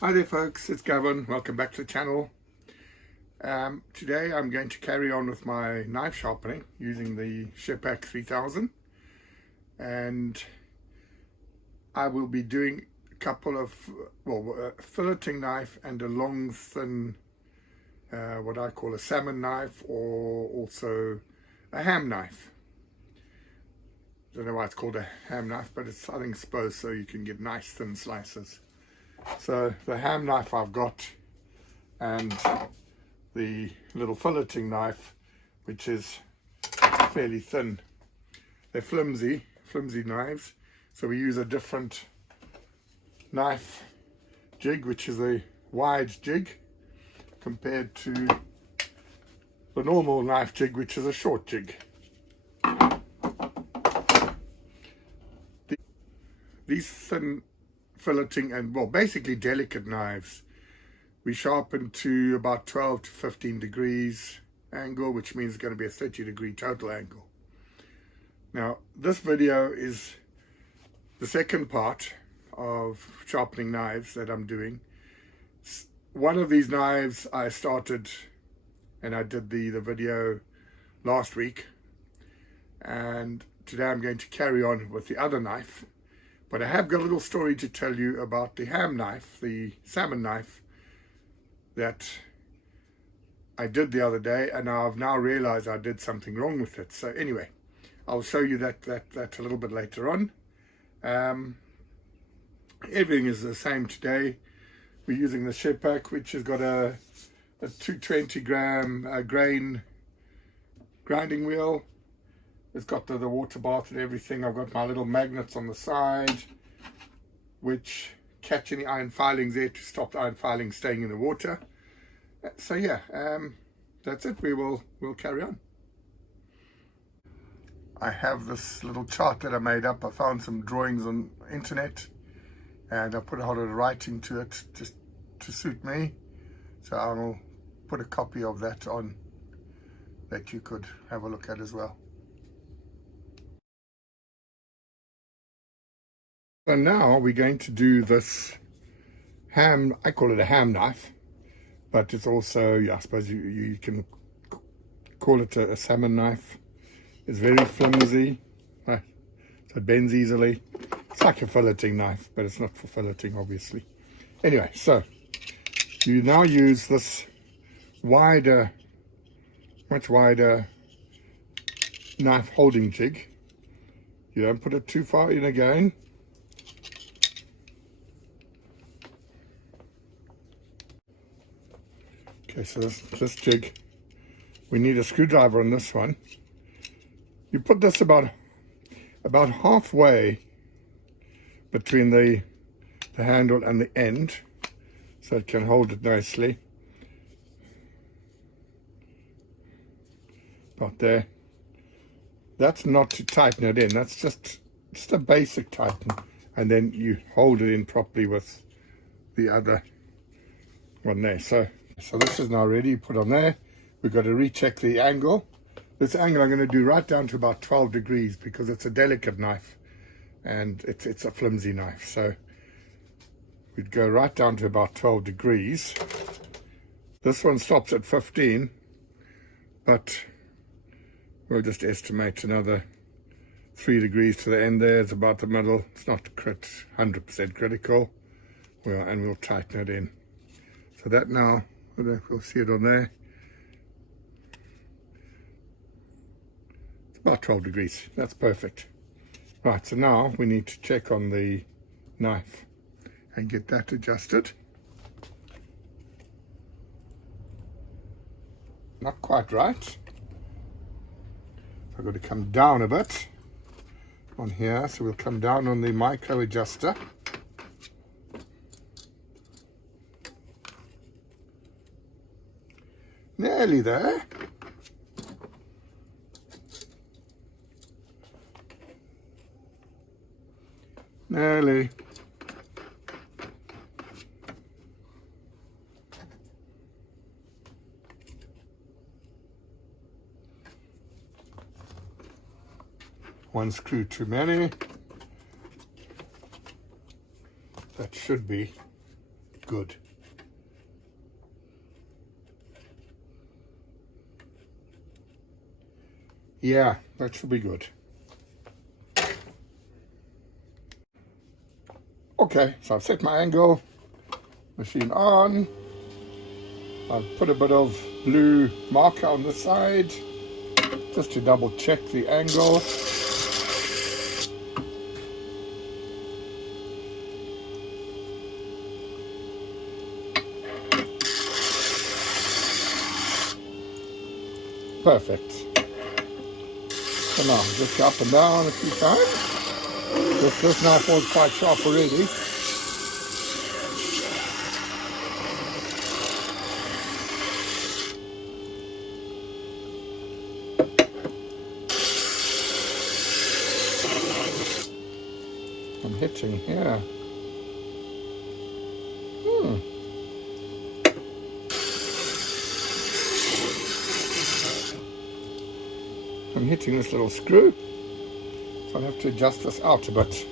Hi there folks, it's Gavin. Welcome back to the channel. Today I'm going to carry on with my knife sharpening using the SCHEPPACH 3000, and I will be doing a couple of, a filleting knife and a long thin, what I call a salmon knife, or also a ham knife. I don't know why it's called a ham knife, but it's, I think, supposed so you can get nice thin slices. So the ham knife I've got, and the little filleting knife, which is fairly thin. They're flimsy knives, so we use a different knife jig, which is a wide jig, compared to the normal knife jig, which is a short jig. These thin filleting and, well, basically delicate knives, we sharpen to about 12 to 15 degrees angle, which means it's going to be a 30-degree total angle. Now, this video is the second part of sharpening knives that I'm doing. One of these knives I started, and I did the video last week, and today I'm going to carry on with the other knife. But I have got a little story to tell you about the ham knife, the salmon knife, that I did the other day, and I've now realized I did something wrong with it. So anyway, I'll show you that a little bit later on. Everything is the same today. We're using the SCHEPPACH, which has got a 220 gram grain grinding wheel. It's got the water bath and everything. I've got my little magnets on the side, which catch any iron filings there to stop the iron filings staying in the water. So yeah, that's it. We'll carry on. I have this little chart that I made up. I found some drawings on the internet, and I put a whole lot of writing to it just to suit me. So I'll put a copy of that on that you could have a look at as well. So now we're going to do this ham. I call it a ham knife, but it's also, I suppose you can call it a salmon knife. It's very flimsy, right? So it bends easily. It's like a filleting knife, but it's not for filleting, obviously. Anyway, so you now use this wider, much wider knife holding jig. You don't put it too far in again. Okay, so this jig, we need a screwdriver on this one. You put this about halfway between the handle and the end, so it can hold it nicely. About there. That's not to tighten it in. That's just a basic tighten, and then you hold it in properly with the other one there. So this is now ready. Put on there. We've got to recheck the angle. This angle I'm going to do right down to about 12 degrees because it's a delicate knife and it's a flimsy knife. So we'd go right down to about 12 degrees. This one stops at 15, but we'll just estimate another 3 degrees to the end there. It's about the middle. It's not 100% critical. And we'll tighten it in. So that now, we'll see it on there. It's about 12 degrees. That's perfect. Right, so now we need to check on the knife and get that adjusted. Not quite right. I've got to come down a bit on here, so we'll come down on the micro adjuster. Nearly there. Nearly. One screw too many. That should be good. Yeah, that should be good. Okay, so I've set my angle, machine on. I've put a bit of blue marker on the side just to double check the angle. Perfect. So now just up and down a few times. This knife was quite sharp already. I'm hitching here. I'm hitting this little screw, so I'll have to adjust this out a bit.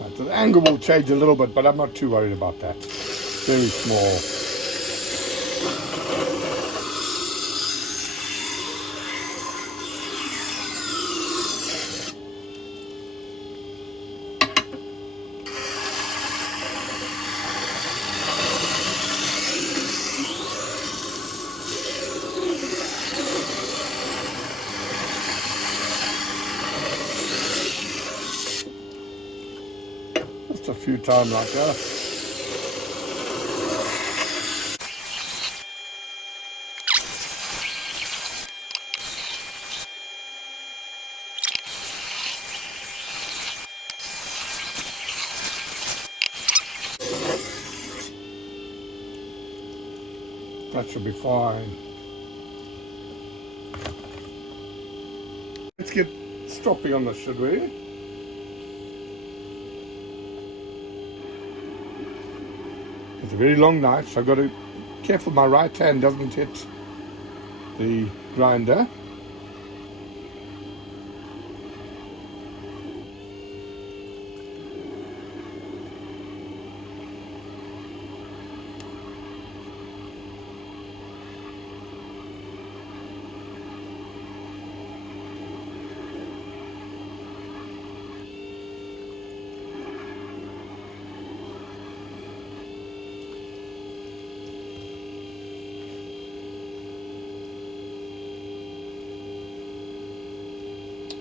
Right, so the angle will change a little bit, but I'm not too worried about that. Very small. Just a few times like that. That should be fine. Let's get stropping on this, should we? It's a very long knife, so I've got to be careful my right hand doesn't hit the grinder.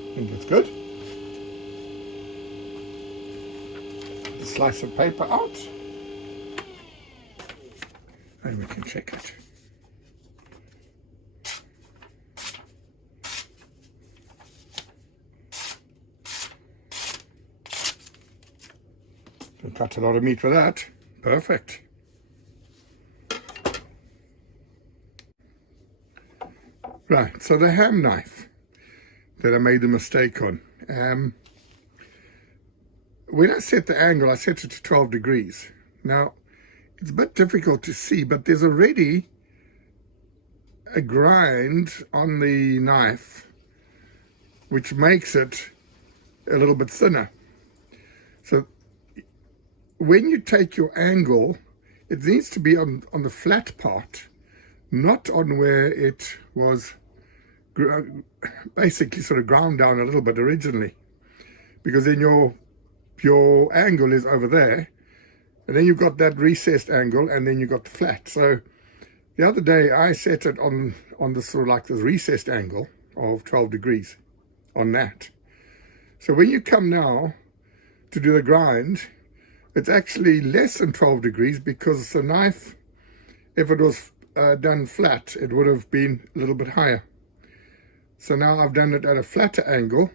I think it's good. The slice of paper out, and we can check it. Don't cut a lot of meat with that. Perfect. Right, so the ham knife that I made a mistake on. When I set the angle, I set it to 12 degrees. Now, it's a bit difficult to see, but there's already a grind on the knife, which makes it a little bit thinner. So when you take your angle, it needs to be on the flat part, not on where it was basically sort of ground down a little bit originally, because then your angle is over there, and then you've got that recessed angle, and then you've got the flat. So the other day I set it on this sort of like this recessed angle of 12 degrees on that. So when you come now to do the grind, it's actually less than 12 degrees, because the knife, if it was done flat, it would have been a little bit higher. So now I've done it at a flatter angle,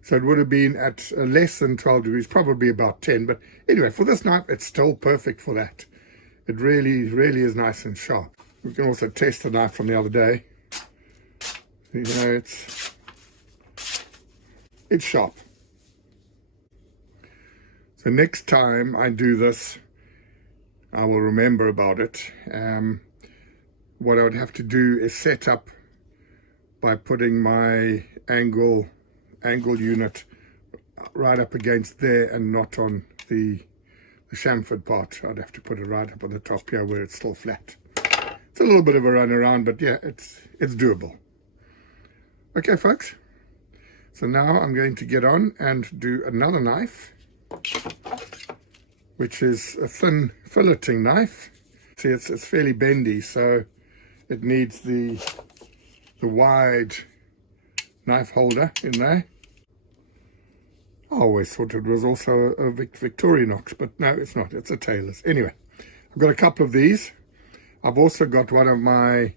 so it would have been at less than 12 degrees, probably about 10. But anyway, for this knife, it's still perfect for that. It really, really is nice and sharp. We can also test the knife from the other day. You know, it's sharp. So The next time I do this, I will remember about it. What I would have to do is set up by putting my angle unit right up against there and not on the chamfered part. I'd have to put it right up on the top here where it's still flat. It's a little bit of a run around, but yeah, it's doable. Okay, folks. So now I'm going to get on and do another knife, which is a thin filleting knife. See, it's fairly bendy, so it needs the wide knife holder in there. I always thought it was also a Victorinox, but no, it's not. It's a Taylor's. Anyway, I've got a couple of these. I've also got one of my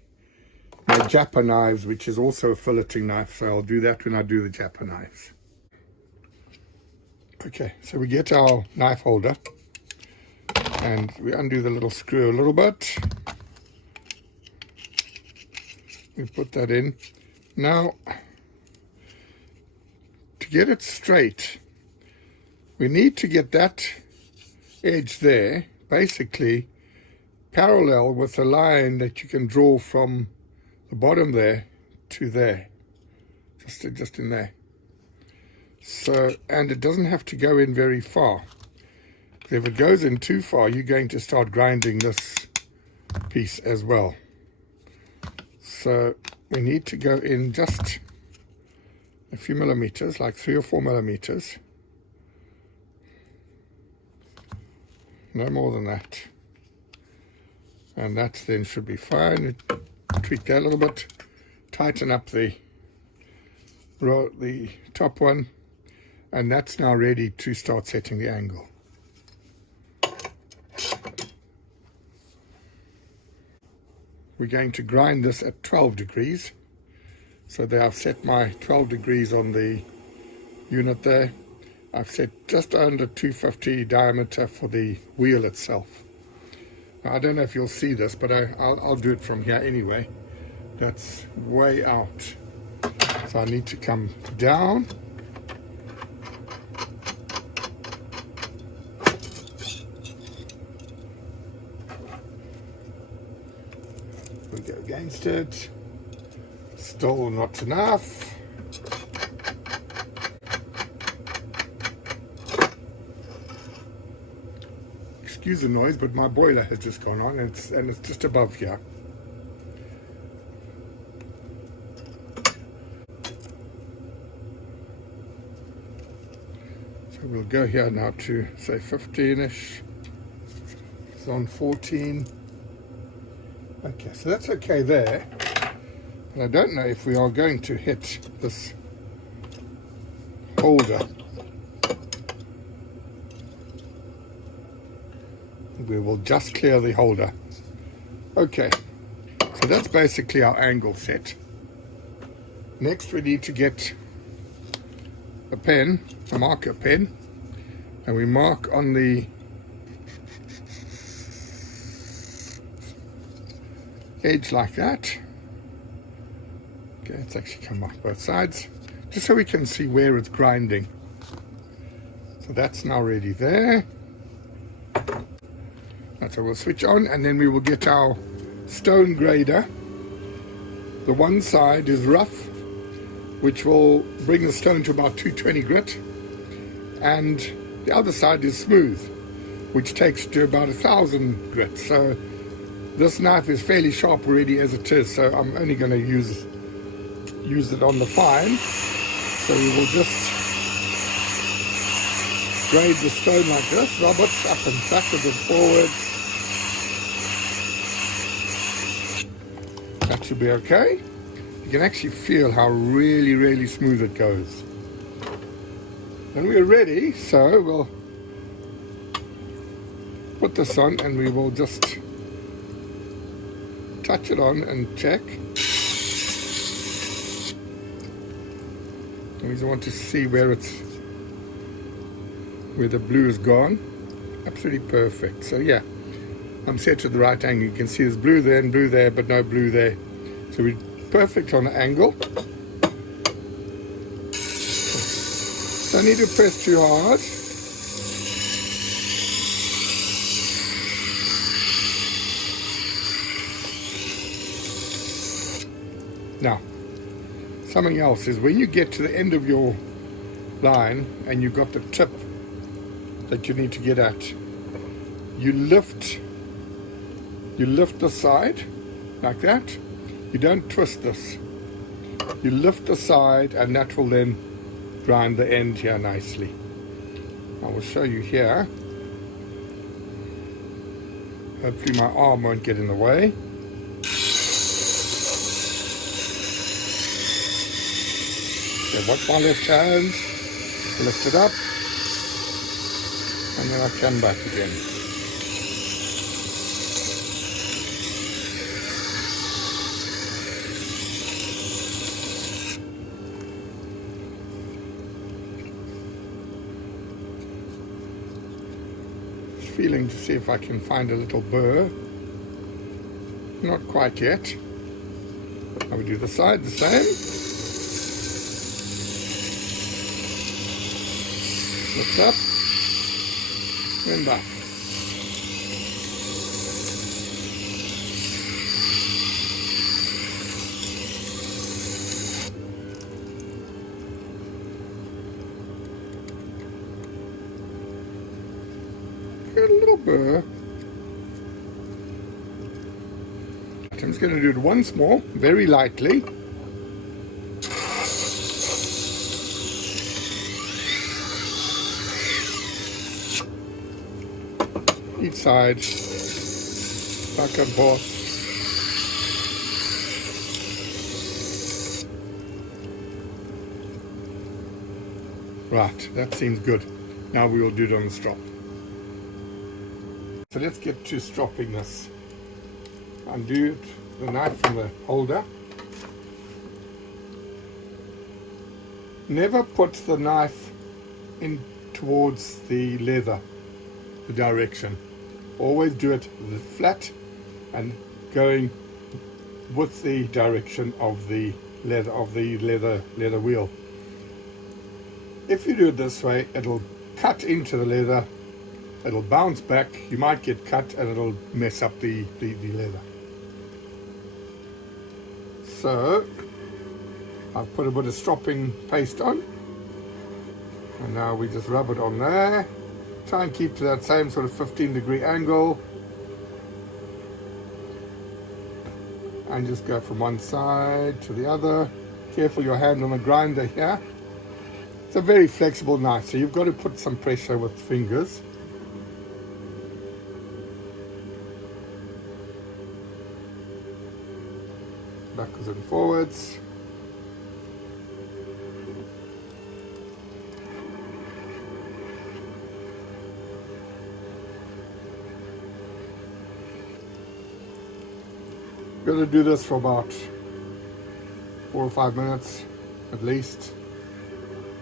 Jappa knives, which is also a filleting knife, so I'll do that when I do the Jappa knives. Okay, so we get our knife holder and we undo the little screw a little bit. We put that in. Now, to get it straight, we need to get that edge there basically parallel with a line that you can draw from the bottom there to there, just in there. So, and it doesn't have to go in very far. If it goes in too far, you're going to start grinding this piece as well. So we need to go in just a few millimeters, like 3 or 4 millimeters. No more than that. And that then should be fine. Tweak that a little bit, tighten up the top one, and that's now ready to start setting the angle. We're going to grind this at 12 degrees. So there I've set my 12 degrees on the unit there. I've set just under 250 diameter for the wheel itself. Now, I don't know if you'll see this, but I'll do it from here anyway. That's way out. So I need to come down. We go against it. Still not enough. Excuse the noise, but my boiler has just gone on, and it's just above here. So we'll go here now to say 15ish. It's on 14. Okay, so that's okay there. But I don't know if we are going to hit this holder. We will just clear the holder. Okay, so that's basically our angle set. Next we need to get a pen, a marker pen, and we mark on the edge like that. Okay, it's actually come off both sides, just so we can see where it's grinding. So that's now ready there. So we'll switch on, and then we will get our stone grader. The one side is rough, which will bring the stone to about 220 grit, and the other side is smooth, which takes to about 1000 grit. So this knife is fairly sharp already as it is, so I'm only going to use it on the fine. So we will just grade the stone like this, rub it up and backwards and forwards. That should be okay. You can actually feel how really, really smooth it goes. Then we're ready, so we'll put this on and we will just touch it on and check. We just want to see where the blue is gone. Absolutely perfect. So yeah, I'm set at the right angle. You can see there's blue there and blue there, but no blue there. So we're perfect on the angle. Don't need to press too hard. Now, something else is when you get to the end of your line and you've got the tip that you need to get at, you lift the side like that. You don't twist this. You lift the side, and that will then grind the end here nicely. I will show you here. Hopefully my arm won't get in the way. Okay, watch my left hand, lift it up, and then I come back again. Feeling to see if I can find a little burr. Not quite yet. I will do the side the same. Lift up, and back. Got a little burr. I'm just going to do it once more, very lightly. Each side, back and forth. Right, that seems good. Now we will do it on the strop. So let's get to stropping this. Undo the knife from the holder. Never put the knife in towards the leather, the direction. Always do it flat and going with the direction of the leather wheel. If you do it this way, it'll cut into the leather, it'll bounce back, you might get cut, and it'll mess up the leather. So I've put a bit of stropping paste on, and now we just rub it on there. Try and keep to that same sort of 15-degree angle, and just go from one side to the other. Careful your hand on the grinder here. It's a very flexible knife, so you've got to put some pressure with fingers. Backwards and forwards. Going to do this for about 4 or 5 minutes at least.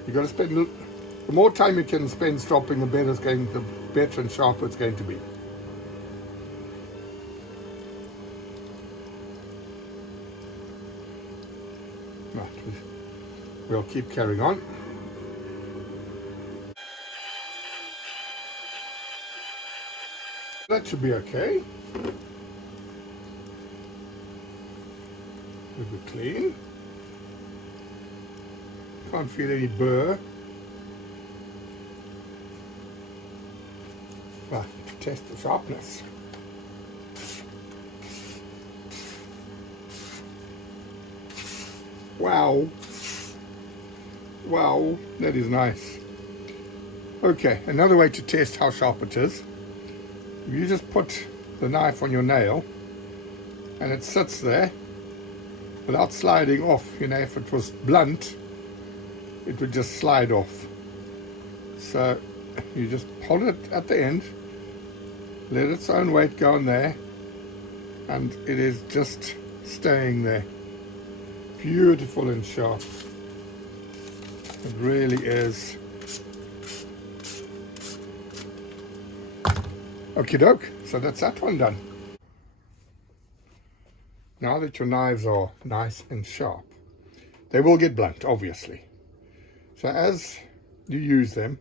You've got to spend, the more time you can spend stropping, the better and sharper it's going to be. Right, we'll keep carrying on. That should be okay. We'll be clean. Can't feel any burr. Right, to test the sharpness. Wow. Wow, that is nice. Okay, another way to test how sharp it is. You just put the knife on your nail and it sits there without sliding off. You know, if it was blunt, it would just slide off. So you just hold it at the end, let its own weight go on there, and it is just staying there. Beautiful and sharp. It really is. Okie doke, so that's that one done. Now that your knives are nice and sharp, they will get blunt, obviously. So as you use them,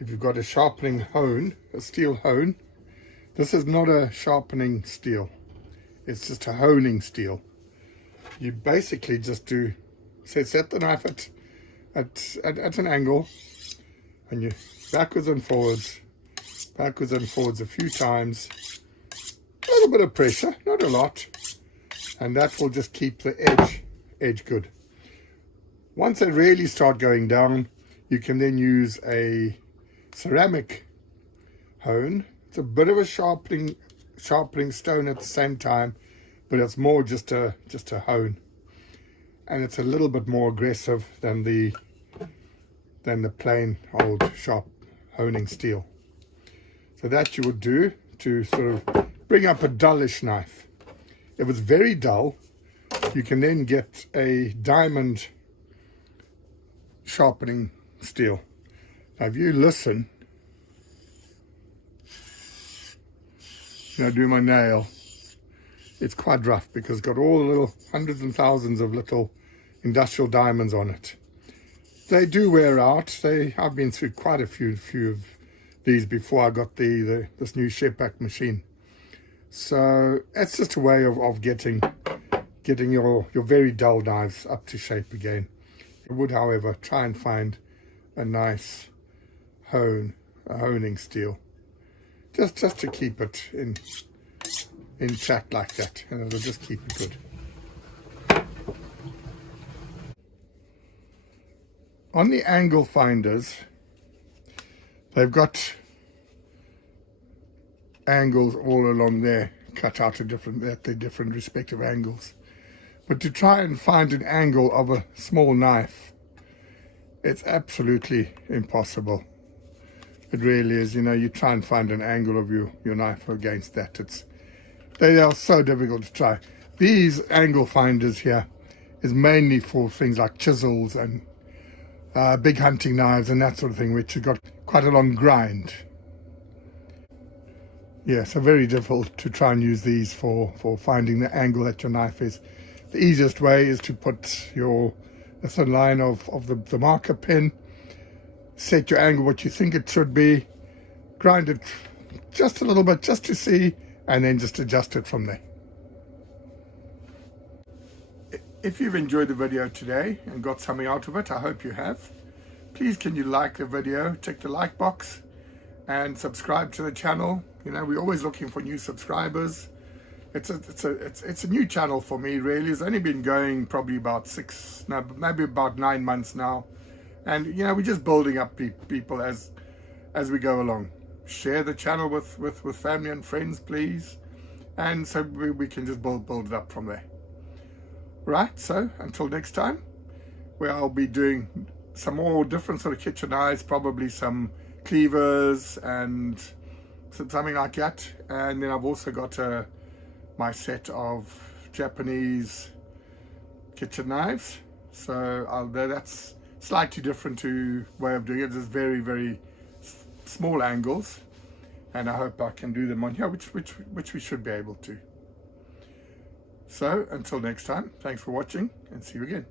if you've got a sharpening hone, a steel hone, this is not a sharpening steel. It's just a honing steel. you basically just do set the knife at an angle, and you backwards and forwards a few times. A little bit of pressure, not a lot, and that will just keep the edge good. Once they really start going down, you can then use a ceramic hone. It's a bit of a sharpening stone at the same time, but it's more just a hone, and it's a little bit more aggressive than the plain old sharp honing steel. So that you would do to sort of bring up a dullish knife. If it's very dull, you can then get a diamond sharpening steel. Now if you listen, do my nail, it's quite rough because it's got all the little hundreds and thousands of little industrial diamonds on it. They do wear out. I've been through quite a few of these before I got this new SCHEPPACH machine. So it's just a way of getting your very dull knives up to shape again. I would, however, try and find a nice honing steel, just to keep it in check like that, and it'll just keep it good. On the angle finders, they've got angles all along there cut out at their different respective angles. But to try and find an angle of a small knife, it's absolutely impossible. It really is. You try and find an angle of your knife against that. They are so difficult to try. These angle finders here is mainly for things like chisels and big hunting knives and that sort of thing, which have got quite a long grind. Yeah, so very difficult to try and use these for finding the angle that your knife is. The easiest way is to put the thin line of the marker pen, set your angle what you think it should be, grind it just a little bit just to see, and then just adjust it from there. If you've enjoyed the video today and got something out of it, I hope you have. Please can you like the video, check the like box, and subscribe to the channel. We're always looking for new subscribers. It's a new channel for me, really. It's only been going probably about maybe about 9 months now, and we're just building up people as we go along. Share the channel with family and friends, please, and so we can just build it up from there. Right, so until next time, where I'll be doing some more different sort of kitchen knives, probably some cleavers and something like that. And then I've also got my set of Japanese kitchen knives. So that's slightly different to way of doing it. It's very, very small angles, and I hope I can do them on here, which we should be able to. So until next time, thanks for watching, and see you again.